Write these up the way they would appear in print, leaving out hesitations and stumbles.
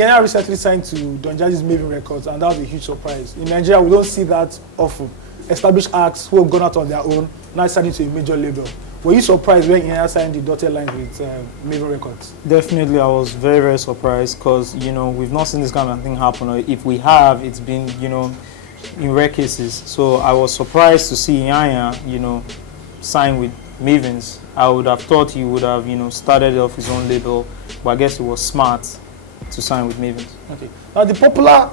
Iyanya recently signed to Don Jazzy's Mavin Records, and that was a huge surprise. In Nigeria, we don't see that often. Established acts who have gone out on their own, now signing to a major label. Were you surprised when Iyanya signed the dotted line with Mavin Records? Definitely, I was very, very surprised because, you know, we've not seen this kind of thing happen. Or if we have, it's been, you know, in rare cases. So I was surprised to see Iyanya, you know, sign with Mavin's. I would have thought he would have, you know, started off his own label, but I guess it was smart to sign with Mavin's. Okay. Now the popular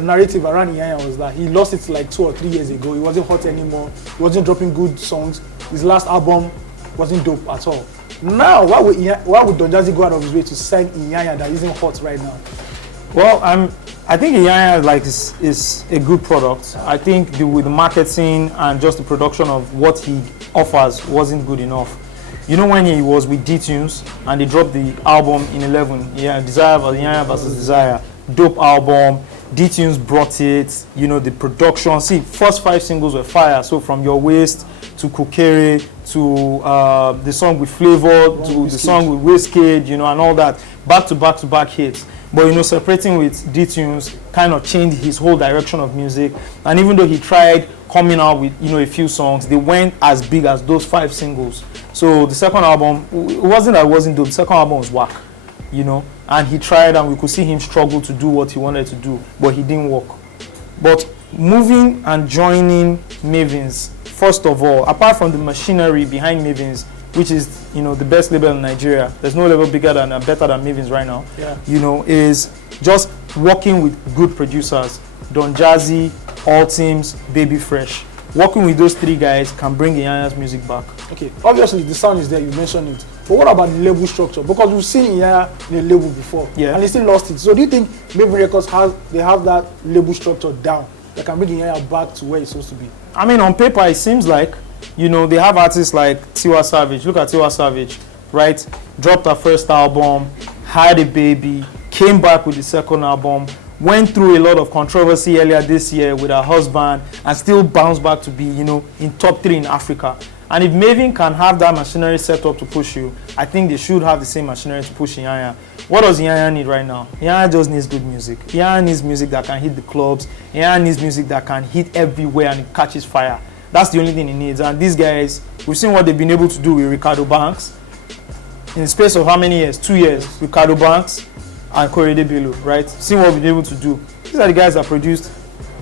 narrative around Iyanya was that he lost it like 2 or 3 years ago. He wasn't hot anymore. He wasn't dropping good songs. His last album wasn't dope at all. Now, why would Don Jazzy go out of his way to sign Iyanya that isn't hot right now? Well, I think Iyanya is a good product. I think with the marketing and just the production of what he offers wasn't good enough. You know, when he was with D-Tunes and they dropped the album in 11, Iyanya versus Desire, dope album. D-Tunes brought it, you know, the production. See, first 5 singles were fire. So from Your Waist to Kokere to the song with Flavor to the song with Wizkid, you know, and all that, back to back hits. But, you know, separating with D-Tunes kind of changed his whole direction of music. And even though he tried coming out with, you know, a few songs, they weren't as big as those 5 singles. So the second album, it wasn't that it wasn't dope. The second album was whack, you know. And he tried, and we could see him struggle to do what he wanted to do, but he didn't work. But moving and joining Mavin's, first of all, apart from the machinery behind Mavin's, which is, you know, the best label in Nigeria, there's no label bigger than better than Mavin's right now. Yeah. You know, is just working with good producers, Don Jazzy, All Teams, Baby Fresh. Working with those 3 guys can bring Iyanya's music back. Okay, obviously the sound is there, you mentioned it. But what about the label structure? Because we've seen Iyanya in a label before, yeah, and they still lost it. So do you think Mavin Records have that label structure down that can bring Iyanya back to where it's supposed to be? I mean, on paper, it seems like, you know, they have artists like Tiwa Savage. Look at Tiwa Savage, right? Dropped her first album, had a baby, came back with the second album, went through a lot of controversy earlier this year with her husband, and still bounced back to be, you know, in top 3 in Africa. And if Mavin can have that machinery set up to push you, I think they should have the same machinery to push Iyanya. What does Iyanya need right now? Iyanya just needs good music. Iyanya needs music that can hit the clubs. Iyanya needs music that can hit everywhere and it catches fire. That's the only thing he needs. And these guys, we've seen what they've been able to do with Ricardo Banks. In the space of how many years? 2 years. Ricardo Banks and Korede Bello, right? Seen what we've been able to do. These are the guys that produced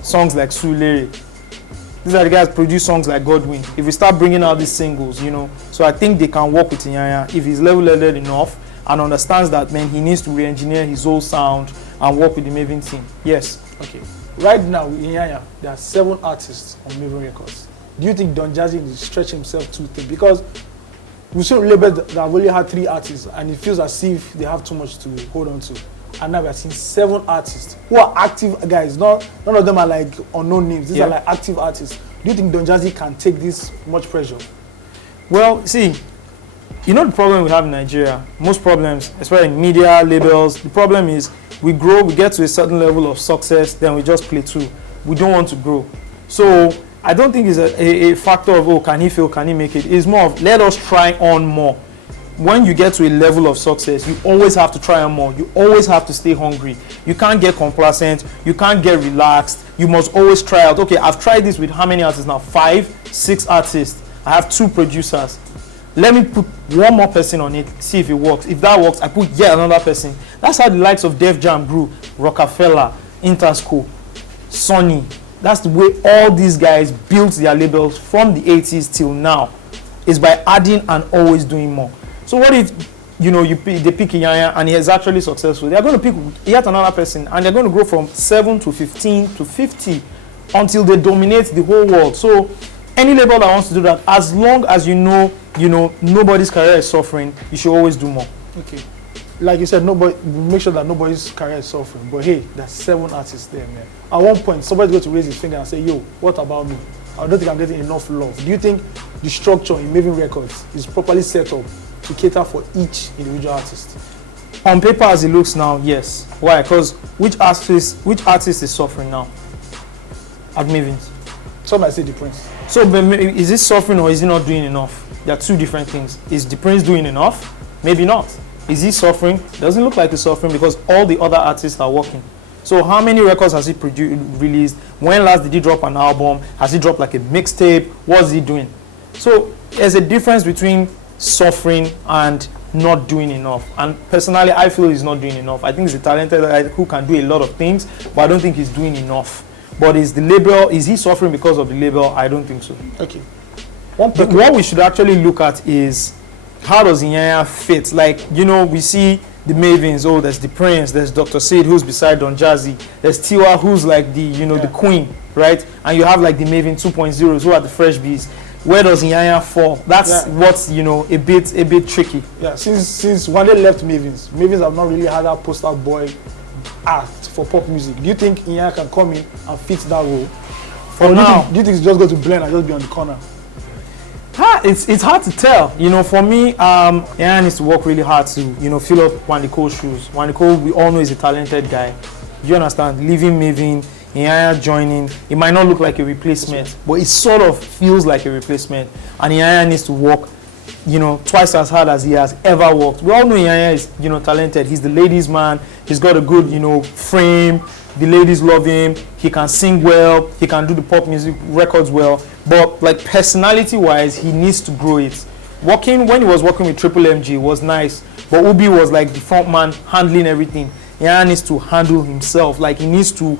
songs like Sulere. These are the guys that produce songs like Godwin. If we start bringing out these singles, you know, so I think they can work with Iyanya if he's level-headed enough and understands that, man, he needs to re-engineer his whole sound and work with the Mavin team. Yes. Okay. Right now with Iyanya, there are 7 artists on Mavin Records. Do you think Don Jazzy will stretch himself too thin? Because we've seen labels that have only had 3 artists, and it feels as if they have too much to hold on to. And now we're seeing 7 artists who are active guys. None of them are like unknown names. These are like active artists. Do you think Don Jazzy can take this much pressure? Well, see, you know the problem we have in Nigeria, most problems, especially in media, labels, the problem is we grow, we get to a certain level of success, then we just plateau. We don't want to grow. So I don't think it's a factor of, oh, can he fail, can he make it? It's more of, let us try on more. When you get to a level of success, you always have to try on more. You always have to stay hungry. You can't get complacent. You can't get relaxed. You must always try out. Okay, I've tried this with how many artists now? 5, 6 artists. I have 2 producers. Let me put one more person on it, see if it works. If that works, I put yet another person. That's how the likes of Def Jam grew. Rockefeller, Interscope, Sony. That's the way all these guys built their labels from the 80s till now, is by adding and always doing more. So what if, you know, they pick Iyanya and he is actually successful? They are going to pick yet another person and they're going to grow from 7 to 15 to 50 until they dominate the whole world. So any label that wants to do that, as long as you know, nobody's career is suffering, you should always do more. Okay. Like you said, make sure that nobody's career is suffering. But hey, there's 7 artists there, man. At one point, somebody's going to raise his finger and say, yo, what about me? I don't think I'm getting enough love. Do you think the structure in Mavin Records is properly set up to cater for each individual artist? On paper, as it looks now, yes. Why? Because which artist is suffering now at Mavin's? Some might say the Prince. So is he suffering or is he not doing enough? There are 2 different things. Is the Prince doing enough? Maybe not. Is he suffering? Doesn't look like he's suffering because all the other artists are working. So how many records has he released? When last did he drop an album? Has he dropped like a mixtape? What's he doing? So there's a difference between suffering and not doing enough. And personally, I feel he's not doing enough. I think he's a talented guy who can do a lot of things, but I don't think he's doing enough. But is the label, is he suffering because of the label? I don't think so. Okay. What we should actually look at is how does Iyanya fit? Like, you know, we see the Mavins, oh, there's the Prince, there's Dr. Sid who's beside Don Jazzy, there's Tiwa who's like the, you know, the queen, right? And you have like the Mavin 2.0s who are the fresh bees. Where does Iyanya fall? That's what's, you know, a bit tricky. Yeah, since when they left Mavins have not really had that poster boy art for pop music. Do you think Iyanya can come in and fit that role? For now, do you think it's just going to blend and just be on the corner? It's hard to tell. You know, for me, Iyanya needs to work really hard to, you know, fill up Waniko's shoes. Waniko, we all know, is a talented guy. Do you understand? Leaving Mavin, Iyanya joining, it might not look like a replacement, but it sort of feels like a replacement. And Iyanya needs to work, you know, twice as hard as he has ever worked. We all know Iyanya is, you know, talented. He's the ladies' man. He's got a good, you know, frame. The ladies love him. He can sing well. He can do the pop music records well. But like personality-wise, he needs to grow it. When he was working with Triple MG was nice, but Ubi was like the front man handling everything. Iyanya needs to handle himself. Like he needs to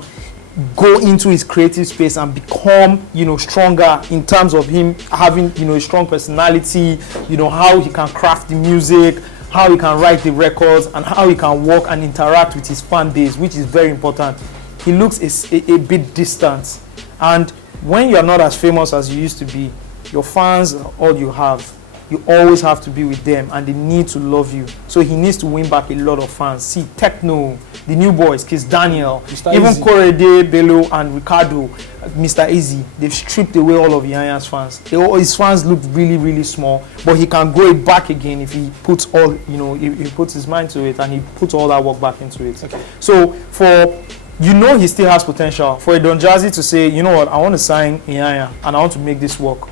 go into his creative space and become, you know, stronger in terms of him having, you know, a strong personality, you know, how he can craft the music, how he can write the records, and how he can work and interact with his fan base, which is very important. He looks a bit distant, and when you're not as famous as you used to be, your fans are all you have. You always have to be with them, and they need to love you. So he needs to win back a lot of fans. See, Techno, the new boys, Kiss Daniel, Mr. even Easy. Korede, Bello, and Ricardo, Mr. Easy, they've stripped away all of Iyanya's fans. His fans look really, really small, but he can grow it back again if he puts all, you know, he puts his mind to it and he puts all that work back into it. Okay. So you know, he still has potential. For a Don Jazzy to say, you know what, I want to sign Iyanya and I want to make this work.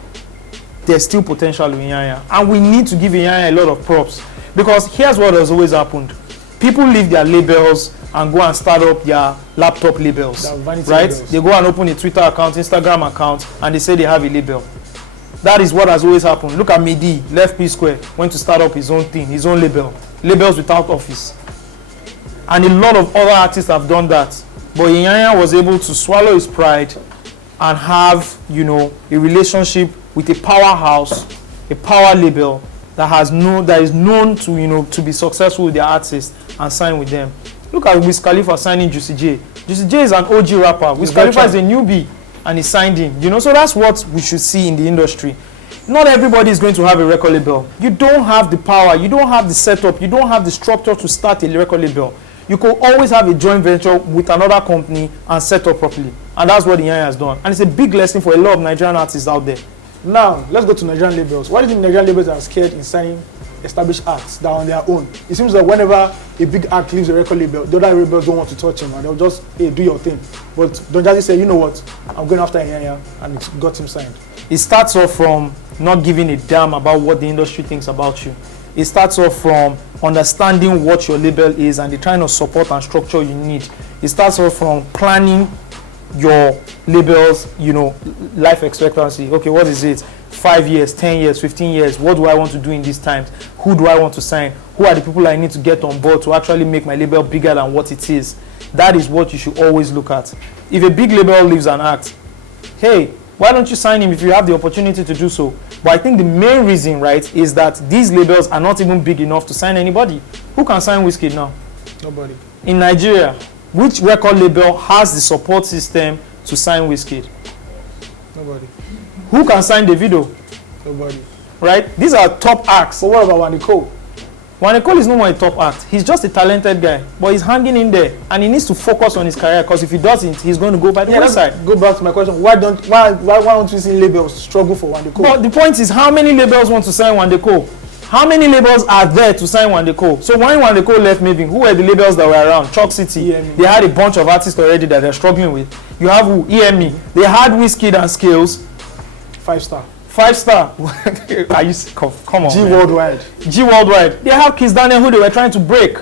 There's still potential in Iyanya, and we need to give Iyanya a lot of props, because here's what has always happened: people leave their labels and go and start up their laptop labels, right? Labels. They go and open a Twitter account, Instagram account, and they say they have a label. That is what has always happened. Look at Mehdi, left P Square, went to start up his own thing, his own label, labels without office, and a lot of other artists have done that. But Iyanya was able to swallow his pride and have, you know, a relationship with a powerhouse, a power label that is known to, you know, to be successful with their artists, and sign with them. Look at Wiz Khalifa signing Juicy J. Juicy J is an OG rapper. Wiz Khalifa is a newbie, and he signed him. You know, so that's what we should see in the industry. Not everybody is going to have a record label. You don't have the power, you don't have the setup, you don't have the structure to start a record label. You could always have a joint venture with another company and set up properly. And that's what Iyanya has done. And it's a big lesson for a lot of Nigerian artists out there. Now, let's go to Nigerian labels. Why do you think Nigerian labels are scared in signing established acts that are on their own? It seems that whenever a big act leaves a record label, the other labels don't want to touch him, and they'll just, hey, do your thing. But Don Jazzy said, you know what, I'm going after Iyanya, and it got him signed. It starts off from not giving a damn about what the industry thinks about you. It starts off from understanding what your label is and the kind of support and structure you need. It starts off from planning your label's, you know, life expectancy. Okay, what is it? 5 years, 10 years, 15 years. What do I want to do in these times? Who do I want to sign? Who are the people I need to get on board to actually make my label bigger than what it is? That is what you should always look at. If a big label leaves an act, hey, why don't you sign him if you have the opportunity to do so? But I think the main reason, right, is that these labels are not even big enough to sign anybody. Who can sign Wizkid now? Nobody. In Nigeria, which record label has the support system to sign Wizkid? Nobody. Who can sign Davido? Nobody. Right? These are top acts. But what about Waniko? Waniko is no more a top act. He's just a talented guy, but he's hanging in there, and he needs to focus on his career, because if he doesn't, he's going to go by the wayside. Go back to my question. Why don't we see labels struggle for Waniko? But the point is, how many labels want to sign Waniko? How many labels are there to sign Waniko? So when Waniko left Mavin, who were the labels that were around? Chalk City. EME. They had a bunch of artists already that they're struggling with. You have who? EME. They had Wizkid and Skills. 5 Star. 5-star. Are you come on? G man. Worldwide. G Worldwide. They have Kiss Daniel who they were trying to break.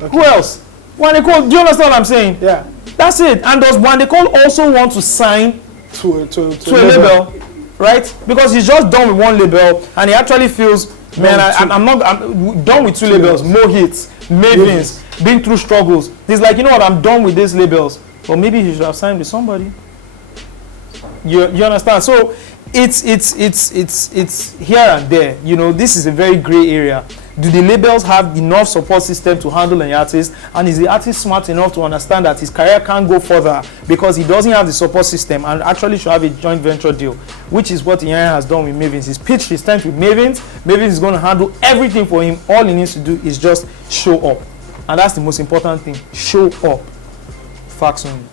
Okay. Who else? One they call. Do you understand what I'm saying? Yeah. That's it. And does One they call also want to sign To to a label, right? Because he's just done with one label, and he actually feels, man, I'm done with two labels. More hits, Mavins, been through struggles. He's like, you know what? I'm done with these labels. But maybe he should have signed with somebody. You understand? So it's here and there. You know, this is a very gray area. Do the labels have enough support system to handle an artist? And is the artist smart enough to understand that his career can't go further because he doesn't have the support system and actually should have a joint venture deal, which is what Iyanya has done with Mavins. He's pitched his tent with Mavins. Mavins is going to handle everything for him. All he needs to do is just show up. And that's the most important thing. Show up. Facts only.